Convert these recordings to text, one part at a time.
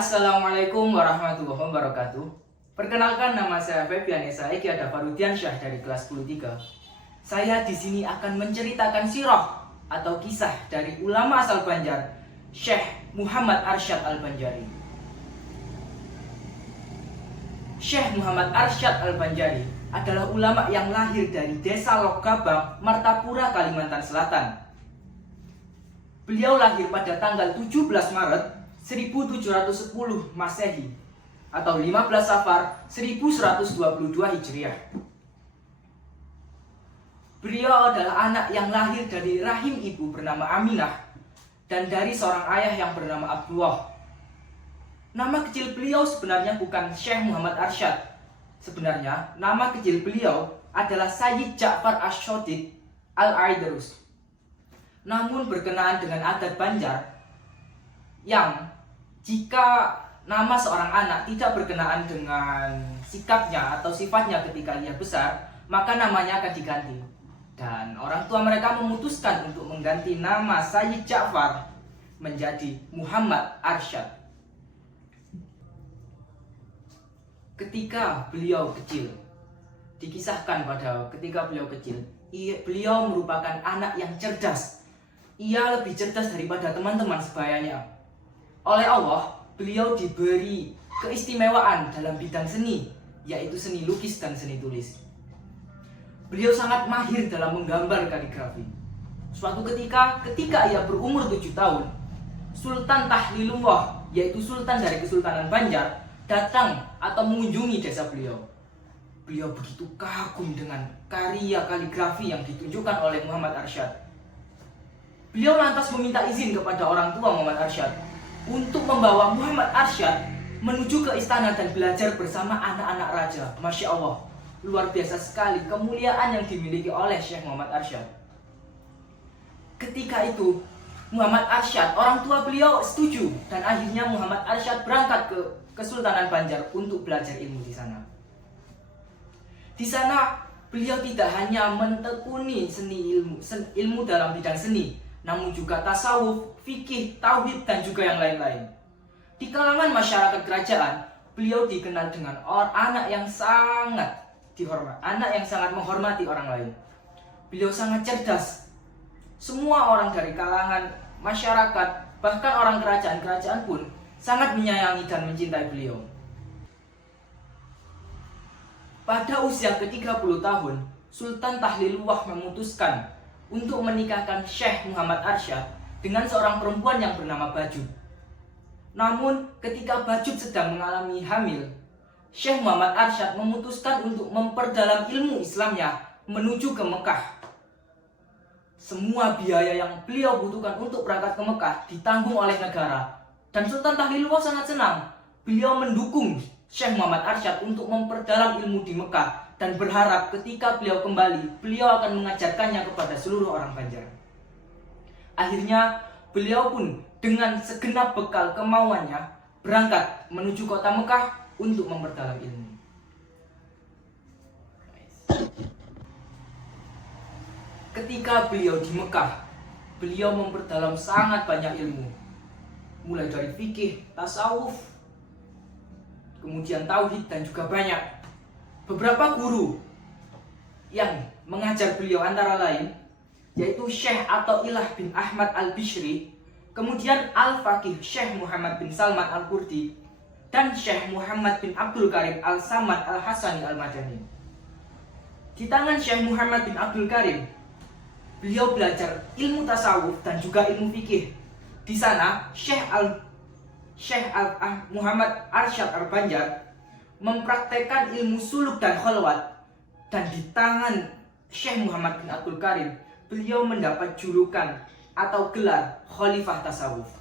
Assalamualaikum warahmatullahi wabarakatuh. Perkenalkan, nama saya Febian Esa Eki Adafarudian Syah dari kelas 10-3. Saya di sini akan menceritakan sirah atau kisah dari ulama asal Banjar, Syekh Muhammad Arsyad Al-Banjari. Syekh Muhammad Arsyad Al-Banjari adalah ulama yang lahir dari desa Lokabang, Martapura, Kalimantan Selatan. Beliau lahir pada tanggal 17 Maret 1710 Masehi atau 15 Safar 1122 Hijriah. Beliau adalah anak yang lahir dari rahim ibu bernama Aminah dan dari seorang ayah yang bernama Abdullah. Nama kecil beliau sebenarnya bukan Syekh Muhammad Arsyad. Sebenarnya nama kecil beliau adalah Sayyid Ja'far Asy-Shodid Al-Aidarus. Namun berkenaan dengan adat Banjar yang jika nama seorang anak tidak berkenaan dengan sikapnya atau sifatnya ketika ia besar, maka namanya akan diganti. Dan orang tua mereka memutuskan untuk mengganti nama Sayyid Ja'far menjadi Muhammad Arsyad. Ketika beliau kecil, dikisahkan pada ketika beliau kecil, beliau merupakan anak yang cerdas. Ia lebih cerdas daripada teman-teman sebayanya. Oleh Allah, beliau diberi keistimewaan dalam bidang seni, yaitu seni lukis dan seni tulis. Beliau sangat mahir dalam menggambar kaligrafi. Suatu ketika ia berumur 7 tahun, Sultan Tahlilullah, yaitu sultan dari Kesultanan Banjar, datang atau mengunjungi desa beliau. Beliau begitu kagum dengan karya kaligrafi yang ditunjukkan oleh Muhammad Arsyad. Beliau lantas meminta izin kepada orang tua Muhammad Arsyad untuk membawa Muhammad Arsyad menuju ke istana dan belajar bersama anak-anak raja. Masya Allah, luar biasa sekali kemuliaan yang dimiliki oleh Syekh Muhammad Arsyad. Ketika itu Muhammad Arsyad, orang tua beliau setuju, dan akhirnya Muhammad Arsyad berangkat ke Kesultanan Banjar untuk belajar ilmu di sana. Di sana beliau tidak hanya mentekuni ilmu dalam bidang seni, namun juga tasawuf, fikih, tauhid, dan juga yang lain-lain. Di kalangan masyarakat kerajaan, beliau dikenal dengan anak yang sangat menghormati orang lain. Beliau sangat cerdas. Semua orang dari kalangan masyarakat, bahkan orang kerajaan pun sangat menyayangi dan mencintai beliau. Pada usia ke-30 tahun, Sultan Tahlilullah memutuskan untuk menikahkan Syekh Muhammad Arsyad dengan seorang perempuan yang bernama Bajud. Namun ketika Bajud sedang mengalami hamil, Syekh Muhammad Arsyad memutuskan untuk memperdalam ilmu Islamnya menuju ke Mekah. Semua biaya yang beliau butuhkan untuk berangkat ke Mekah ditanggung oleh negara. Dan Sultan Tahlilullah sangat senang. Beliau mendukung Syekh Muhammad Arsyad untuk memperdalam ilmu di Mekah dan berharap ketika beliau kembali, beliau akan mengajarkannya kepada seluruh orang Banjar. Akhirnya, beliau pun dengan segenap bekal kemauannya berangkat menuju kota Mekah untuk memperdalam ilmu. Ketika beliau di Mekah, beliau memperdalam sangat banyak ilmu. Mulai dari fikih, tasawuf, kemudian tauhid, dan juga banyak. Beberapa guru yang mengajar beliau antara lain yaitu Syekh Athaillah bin Ahmad Al-Bishri, kemudian Al-Faqih Syekh Muhammad bin Salman Al-Qurdi, dan Syekh Muhammad bin Abdul Karim Al-Samad Al-Hasani Al-Madani. Di tangan Syekh Muhammad bin Abdul Karim, beliau belajar ilmu tasawuf dan juga ilmu fikih. Di sana Syekh Muhammad Arsyad Al-Banjar mempraktekkan ilmu suluk dan khalwat, dan di tangan Syekh Muhammad bin Abdul Karim beliau mendapat julukan atau gelar Khalifah Tasawuf.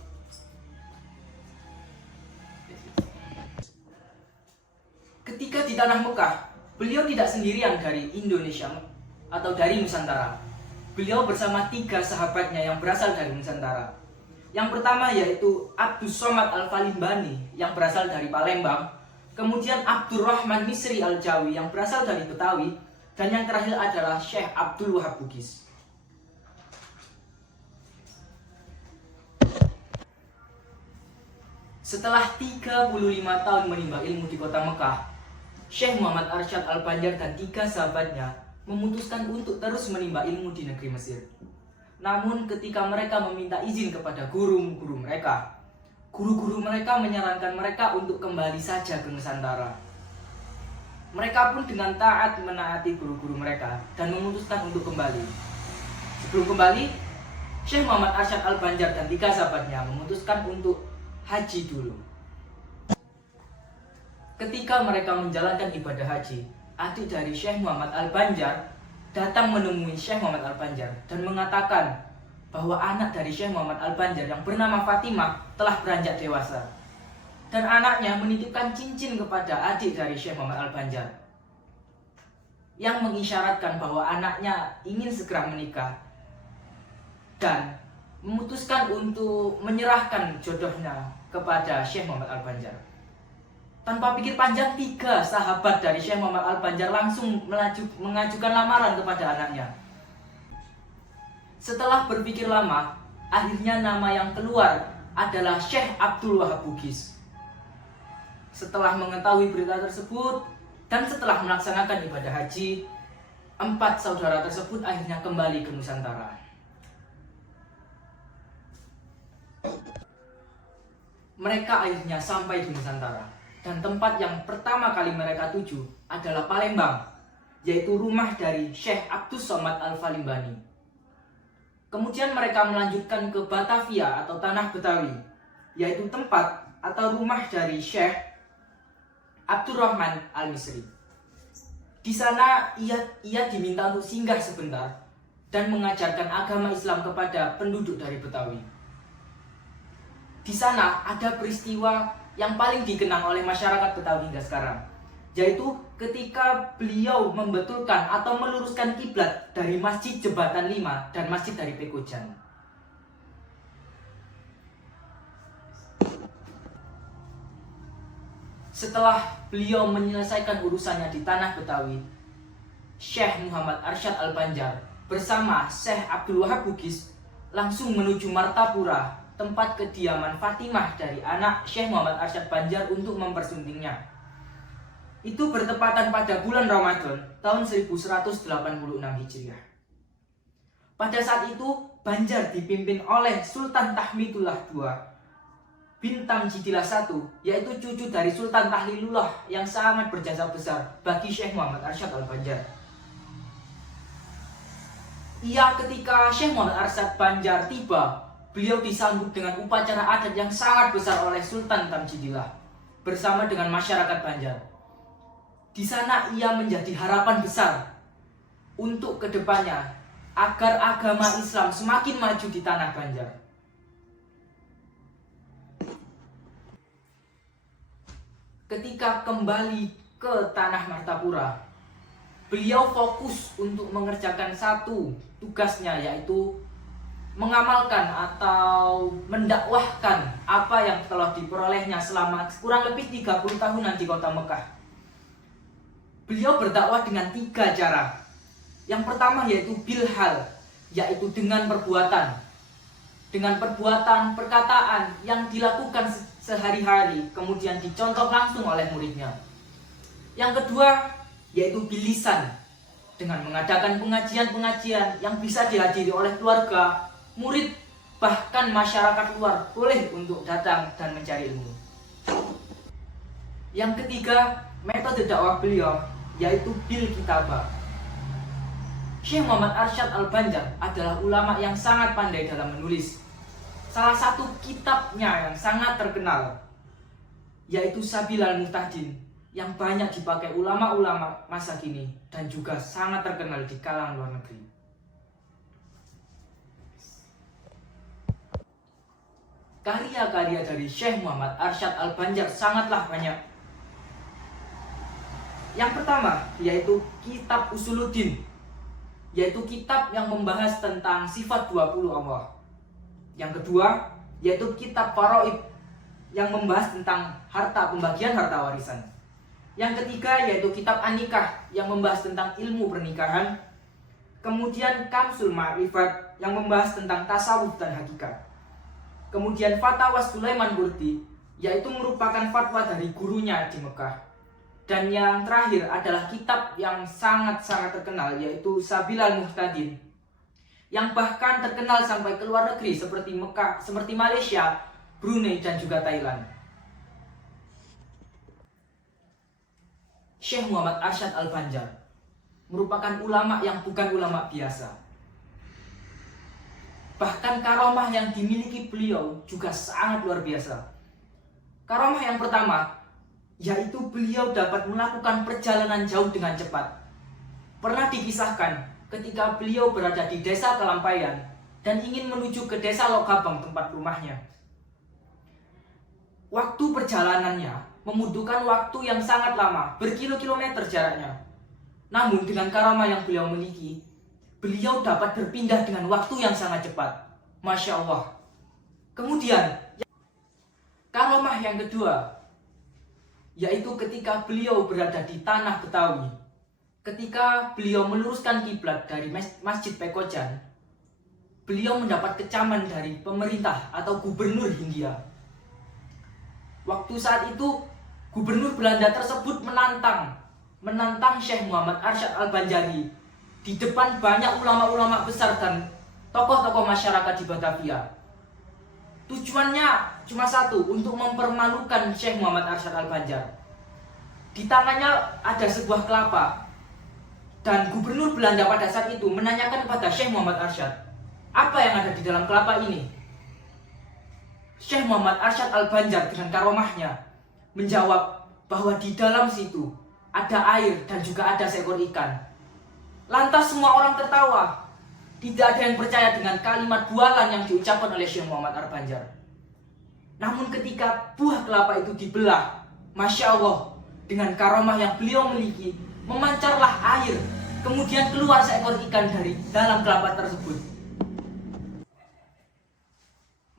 Ketika di tanah Mekah, beliau tidak sendirian dari Indonesia atau dari Nusantara. Beliau bersama 3 sahabatnya yang berasal dari Nusantara. Yang pertama yaitu Abdus Somad Al-Falimbani yang berasal dari Palembang, kemudian Abdurrahman Misri Al-Jawi yang berasal dari Betawi, dan yang terakhir adalah Syekh Abdul Wahab Bugis. Setelah 35 tahun menimba ilmu di kota Mekah, Syekh Muhammad Arsyad Al-Banjar dan 3 sahabatnya memutuskan untuk terus menimba ilmu di negeri Mesir. Namun ketika mereka meminta izin kepada guru-guru mereka, guru-guru mereka menyarankan mereka untuk kembali saja ke Nusantara. Mereka pun dengan taat menaati guru-guru mereka dan memutuskan untuk kembali. Sebelum kembali, Syekh Muhammad Arsyad Al-Banjar dan 3 sahabatnya memutuskan untuk haji dulu. Ketika mereka menjalankan ibadah haji, adik dari Syekh Muhammad Al-Banjar datang menemui Syekh Muhammad Al-Banjar dan mengatakan bahwa anak dari Syekh Muhammad Al-Banjar yang bernama Fatimah telah beranjak dewasa. Dan anaknya menitipkan cincin kepada adik dari Syekh Muhammad Al-Banjar yang mengisyaratkan bahwa anaknya ingin segera menikah dan memutuskan untuk menyerahkan jodohnya kepada Syekh Muhammad Al-Banjar. Tanpa pikir panjang, 3 sahabat dari Syekh Muhammad Al-Banjar langsung mengajukan lamaran kepada anaknya. Setelah berpikir lama, akhirnya nama yang keluar adalah Syekh Abdul Wahab Bugis. Setelah mengetahui berita tersebut dan setelah melaksanakan ibadah haji, 4 saudara tersebut akhirnya kembali ke Nusantara. Mereka akhirnya sampai di Nusantara, dan tempat yang pertama kali mereka tuju adalah Palembang, yaitu rumah dari Syekh Abdus Somad Al-Falimbani. Kemudian mereka melanjutkan ke Batavia atau Tanah Betawi, yaitu tempat atau rumah dari Syekh Abdurrahman Al-Misri. Di sana ia diminta untuk singgah sebentar dan mengajarkan agama Islam kepada penduduk dari Betawi. Di sana ada peristiwa yang paling dikenang oleh masyarakat Betawi hingga sekarang, yaitu ketika beliau membetulkan atau meluruskan kiblat dari Masjid Jembatan 5 dan Masjid dari Pekojan. Setelah beliau menyelesaikan urusannya di Tanah Betawi, Syekh Muhammad Arsyad Al-Banjar bersama Syekh Abdul Wahab Bugis langsung menuju Martapura, tempat kediaman Fatimah dari anak Syekh Muhammad Arsyad Banjar untuk mempersuntingnya. Itu bertepatan pada bulan Ramadan tahun 1186 Hijriah. Pada saat itu, Banjar dipimpin oleh Sultan Tahmidullah II bin Tamjidillah I, yaitu cucu dari Sultan Tahlilullah yang sangat berjasa besar bagi Syekh Muhammad Arsyad Al-Banjar. Ketika Syekh Muhammad Arsyad Banjar tiba, beliau disambut dengan upacara adat yang sangat besar oleh Sultan Tamjidillah bersama dengan masyarakat Banjar. Di sana ia menjadi harapan besar untuk kedepannya agar agama Islam semakin maju di tanah Banjar. Ketika kembali ke tanah Martapura, beliau fokus untuk mengerjakan satu tugasnya, yaitu mengamalkan atau mendakwahkan apa yang telah diperolehnya selama kurang lebih 30 tahunan di kota Mekah. Beliau berdakwah dengan 3 cara. Yang pertama yaitu bilhal, yaitu dengan perbuatan. Dengan perbuatan, perkataan yang dilakukan sehari-hari, kemudian dicontoh langsung oleh muridnya. Yang kedua yaitu bilisan, dengan mengadakan pengajian-pengajian yang bisa dihadiri oleh keluarga, murid, bahkan masyarakat luar boleh untuk datang dan mencari ilmu. Yang ketiga, metode dakwah beliau yaitu bil kitabah. Syekh Muhammad Arsyad Al-Banjar adalah ulama yang sangat pandai dalam menulis. Salah satu kitabnya yang sangat terkenal yaitu Sabil Al-Muhtadin, yang banyak dipakai ulama-ulama masa kini dan juga sangat terkenal di kalangan luar negeri. Karya-karya dari Syekh Muhammad Arsyad Al-Banjar sangatlah banyak. Yang pertama yaitu Kitab Usuluddin, yaitu kitab yang membahas tentang sifat 20 Allah. Yang kedua yaitu Kitab Faraid, yang membahas tentang pembagian harta warisan. Yang ketiga yaitu Kitab An-Nikah, yang membahas tentang ilmu pernikahan. Kemudian Kamsul Ma'rifat, yang membahas tentang tasawuf dan hakikat. Kemudian Fatwa Sulaiman Burdi, yaitu merupakan fatwa dari gurunya di Mekah. Dan yang terakhir adalah kitab yang sangat-sangat terkenal, yaitu Sabilal Muhtadin, yang bahkan terkenal sampai ke luar negeri seperti Mekah, seperti Malaysia, Brunei, dan juga Thailand. Syekh Muhammad Arsyad Al-Banjar merupakan ulama yang bukan ulama biasa. Bahkan karomah yang dimiliki beliau juga sangat luar biasa. Karomah yang pertama, yaitu beliau dapat melakukan perjalanan jauh dengan cepat. Pernah dikisahkan ketika beliau berada di desa Kelampaian dan ingin menuju ke desa Lokabang tempat rumahnya. Waktu perjalanannya membutuhkan waktu yang sangat lama, berkilo-kilometer jaraknya. Namun dengan karomah yang beliau miliki, beliau dapat berpindah dengan waktu yang sangat cepat. Masya Allah. Kemudian, karomah yang kedua, yaitu ketika beliau berada di tanah Betawi. Ketika beliau meluruskan kiblat dari Masjid Pekojan, beliau mendapat kecaman dari pemerintah atau gubernur Hindia. Waktu saat itu, gubernur Belanda tersebut menantang Syekh Muhammad Arsyad Al-Banjari di depan banyak ulama-ulama besar dan tokoh-tokoh masyarakat di Batavia. Tujuannya cuma satu, untuk mempermalukan Syekh Muhammad Arsyad Al-Banjar. Di tangannya ada sebuah kelapa, dan gubernur Belanda pada saat itu menanyakan kepada Syekh Muhammad Arsyad, apa yang ada di dalam kelapa ini? Syekh Muhammad Arsyad Al-Banjar dengan karomahnya menjawab bahwa di dalam situ ada air dan juga ada seekor ikan. Lantas semua orang tertawa. Tidak ada yang percaya dengan kalimat bualan yang diucapkan oleh Syekh Muhammad Al-Banjar. Namun ketika buah kelapa itu dibelah, Masya Allah, dengan karomah yang beliau miliki, memancarlah air. Kemudian keluar seekor ikan dari dalam kelapa tersebut.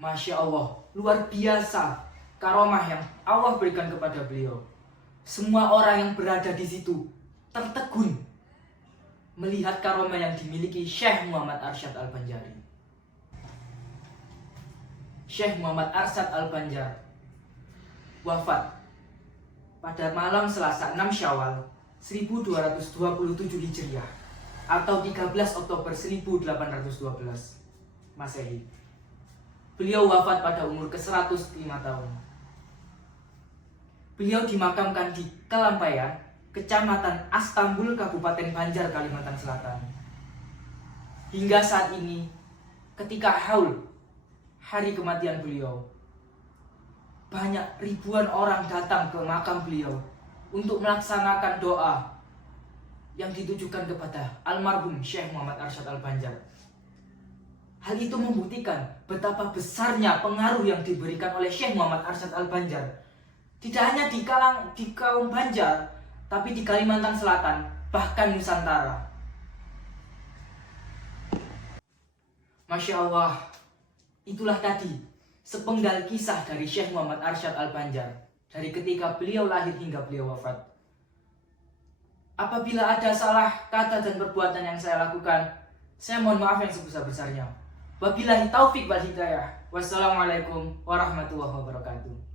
Masya Allah, luar biasa karomah yang Allah berikan kepada beliau. Semua orang yang berada di situ tertegun melihat karomah yang dimiliki Syekh Muhammad Arsyad Al-Banjari. Syekh Muhammad Arsyad Al-Banjar wafat pada malam Selasa 6 Syawal 1227 Hijriah atau 13 Oktober 1812 Masehi. Beliau wafat pada umur ke-105 tahun. Beliau dimakamkan di Kelampaian, Kecamatan Astambul, Kabupaten Banjar, Kalimantan Selatan. Hingga saat ini, ketika haul hari kematian beliau, banyak ribuan orang datang ke makam beliau untuk melaksanakan doa yang ditujukan kepada almarhum Syekh Muhammad Arsyad Al-Banjar. Hal itu membuktikan betapa besarnya pengaruh yang diberikan oleh Syekh Muhammad Arsyad Al-Banjar, tidak hanya di kaum Banjar, tapi di Kalimantan Selatan, bahkan Nusantara. Masya Allah, itulah tadi sepenggal kisah dari Syekh Muhammad Arsyad Al-Banjar, dari ketika beliau lahir hingga beliau wafat. Apabila ada salah kata dan perbuatan yang saya lakukan, saya mohon maaf yang sebesar-besarnya. Wabillahi taufik wal hidayah. Wassalamualaikum warahmatullahi wabarakatuh.